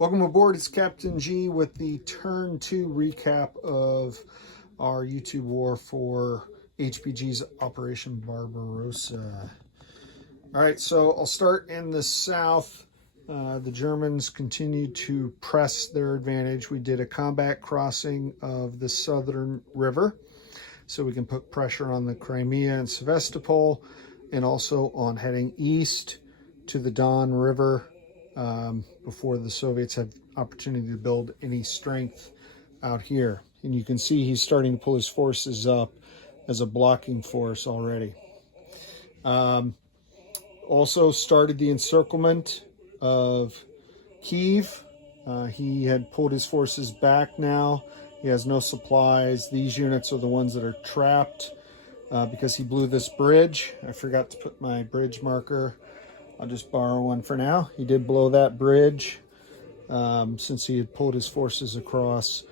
Welcome aboard, it's Captain G with the Turn 2 recap of our YouTube war for HBG's Operation Barbarossa. Alright, so I'll start in the south. The Germans continued to press their advantage. We did a combat crossing of the southern river, so we can put pressure on the Crimea and Sevastopol, and also on heading east to the Don River, before the Soviets had opportunity to build any strength out here. And you can see he's starting to pull his forces up as a blocking force already. Also started the encirclement of Kiev. He had pulled his forces back now. He has no supplies. These units are the ones that are trapped because he blew this bridge. I forgot to put my bridge marker. I'll just borrow one for now. He did blow that bridge since he had pulled his forces across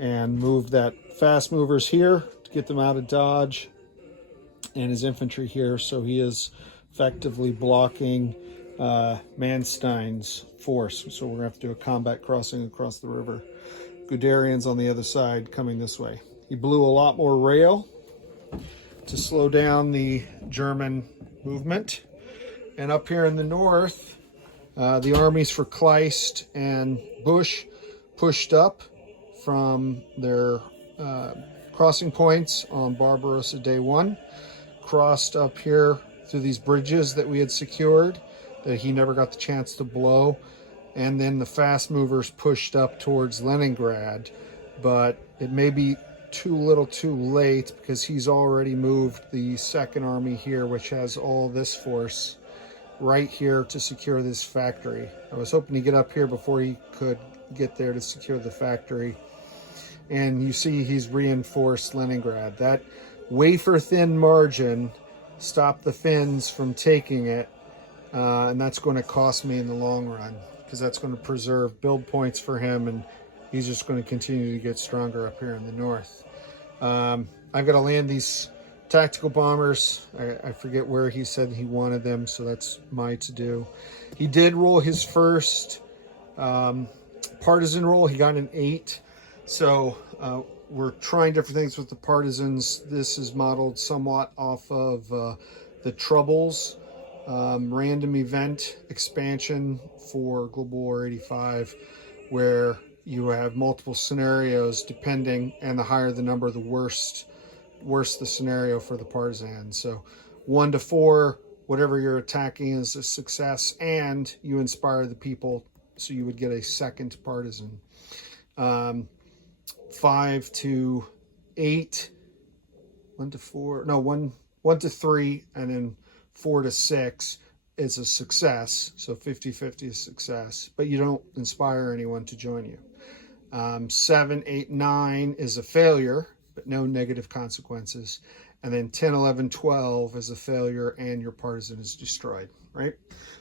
and moved that fast movers here to get them out of Dodge and his infantry here. So he is effectively blocking Manstein's force. So we're going to have to do a combat crossing across the river. Guderian's on the other side coming this way. He blew a lot more rail to slow down the German movement. And up here in the north, the armies for Kleist and Bush pushed up from their crossing points on Barbarossa Day 1, crossed up here through these bridges that we had secured that he never got the chance to blow, and then the fast movers pushed up towards Leningrad, but it may be too little too late because he's already moved the Second Army here, which has all this force right here to secure this factory. I was hoping to get up here before he could get there to secure the factory. And you see he's reinforced Leningrad. That wafer thin margin stopped the Finns from taking it, and that's going to cost me in the long run because that's going to preserve build points for him, and he's just going to continue to get stronger up here in the north. I've got to land these tactical bombers. I forget where he said he wanted them, so that's my to-do. He did roll his first partisan roll. He got an 8. So we're trying different things with the partisans. This is modeled somewhat off of the Troubles random event expansion for Global War 85, where you have multiple scenarios depending, and the higher the number, the worse the scenario for the partisans. So 1 to 4, whatever you're attacking is a success, and you inspire the people, so you would get a second partisan. 5 to 8, 1 to 4, no, 1 to 3, and then 4 to 6 is a success. So 50-50 is success, but you don't inspire anyone to join you. 7, 8, 9 is a failure, but no negative consequences. And then 10, 11, 12 is a failure and your partisan is destroyed, right?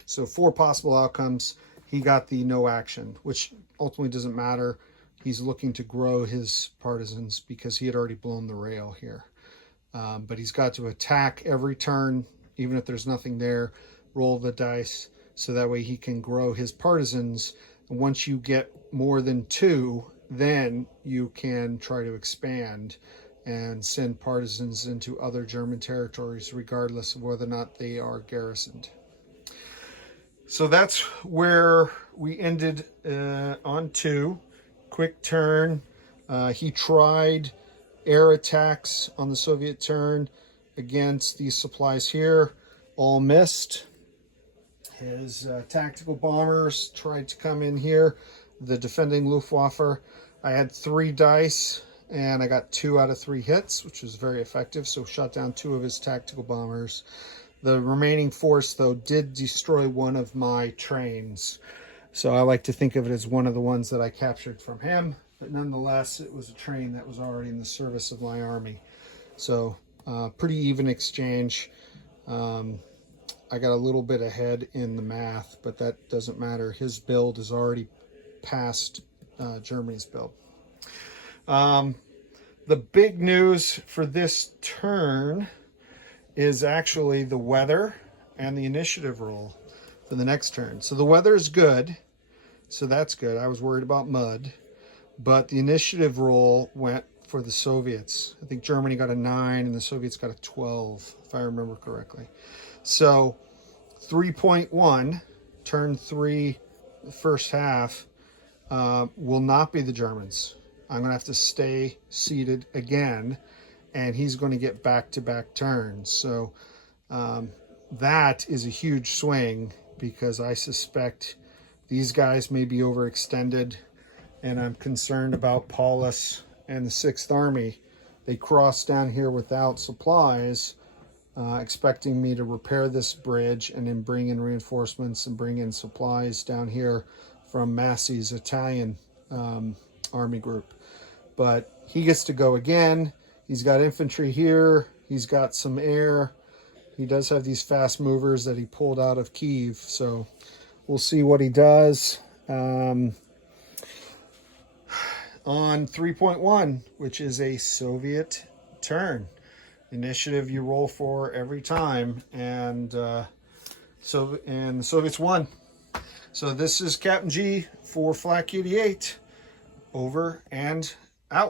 So 4 possible outcomes. He got the no action, which ultimately doesn't matter. He's looking to grow his partisans because he had already blown the rail here. But he's got to attack every turn, even if there's nothing there, roll the dice, so that way he can grow his partisans. And once you get more than 2, then you can try to expand and send partisans into other German territories, regardless of whether or not they are garrisoned. So that's where we ended on 2. Quick turn. He tried air attacks on the Soviet turn against these supplies here. All missed. His tactical bombers tried to come in here. The defending Luftwaffe. I had 3 dice and I got 2 out of 3 hits, which was very effective. So shot down 2 of his tactical bombers. The remaining force, though, did destroy one of my trains. So I like to think of it as one of the ones that I captured from him. But nonetheless, it was a train that was already in the service of my army. So pretty even exchange. I got a little bit ahead in the math, but that doesn't matter. His build is already past Germany's build. The big news for this turn is actually the weather and the initiative roll for the next turn. So the weather is good. So that's good. I was worried about mud. But the initiative roll went for the Soviets. I think Germany got a 9 and the Soviets got a 12, if I remember correctly. So 3.1, turn 3, the first half, will not be the Germans. I'm going to have to stay seated again, and he's going to get back-to-back turns. So that is a huge swing, because I suspect these guys may be overextended, and I'm concerned about Paulus and the 6th Army. They crossed down here without supplies, expecting me to repair this bridge and then bring in reinforcements and bring in supplies down here from Massey's Italian army group. But he gets to go again. He's got infantry here. He's got some air. He does have these fast movers that he pulled out of Kyiv. So we'll see what he does. On 3.1, which is a Soviet turn. Initiative you roll for every time. And the Soviets won. So this is Captain G for Flak 88. Over and